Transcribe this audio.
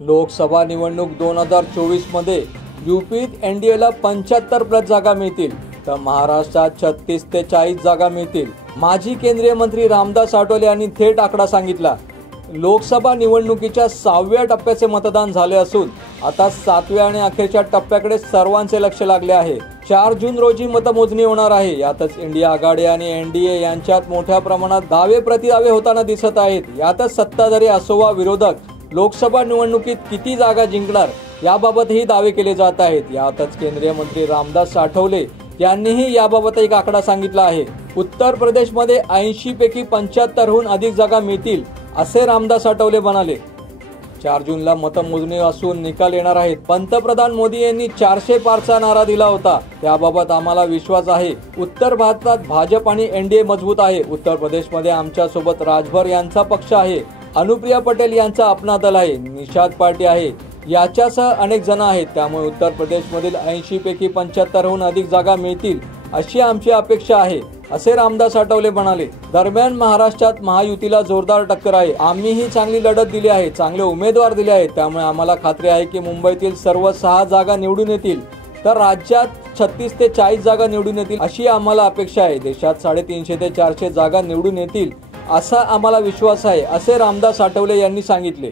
लोकसभा निवडणूक 2024 मध्ये यूपीत एनडीएला 75 जागा मिळतील तर महाराष्ट्रात 36 ते 40 जागा मिळतील। माजी केंद्रीय मंत्री रामदास आठवले यांनी थेट आकडा सांगितला। लोकसभा निवडणुकीच्या 6व्या टप्प्याचे मतदान झाले असून आता 7व्या आणि अखेरच्या टप्प्याकडे सर्वांचे लक्ष लागले आहे। 4 जून रोजी मतमोजणी होणार आहे। यातच इंडिया आघाडी आणि एनडीए यांच्यात मोठ्या प्रमाणात दावे प्रतिदावे होताना दिसत आहेत। यातच सत्ताधारी असो वा विरोधक लोकसभा निवडणुकीत किती जागा जिंकणार याबाबतही दावे केले जात आहेत। यातच केंद्रीय मंत्री रामदास आठवले यांनीही याबाबत एक आकडा सांगितला आहे। उत्तर प्रदेशमध्ये 80 पैकी 75हून अधिक जागा मिळतील असे रामदास आठवले म्हणाले। 4 जूनला मतमोजणी असून निकाल येणार आहेत। पंतप्रधान मोदी यांनी 400 पारचा नारा दिला होता, त्याबाबत आम्हाला विश्वास आहे। उत्तर भारतात भाजप आणि एनडीए मजबूत आहे। उत्तर प्रदेशमध्ये आमच्या सोबत राजभर यांचा पक्ष आहे, अनुप्रिया पटेल यांचा अपना दल आहे, निषाद पार्टी आहे, याच्यासह अनेक जण आहेत। त्यामुळे उत्तर प्रदेशमधील 80 पैकी 75हून अधिक जागा मिळतील अशी आमची अपेक्षा आहे असे रामदास आठवले म्हणाले। दरम्यान महाराष्ट्रात महायुतीला जोरदार टक्कर आहे। आम्हीही चांगली लढत दिली आहे, चांगले उमेदवार दिले आहेत। त्यामुळे आम्हाला खात्री आहे की मुंबईतील सर्व 6 जागा निवडून येतील तर राज्यात 36 ते 40 जागा निवडून येतील अशी आम्हाला अपेक्षा आहे। देशात 350 ते 400 जागा निवडून येतील असा आम्हाला विश्वास आहे असे रामदास आठवले यांनी सांगितले।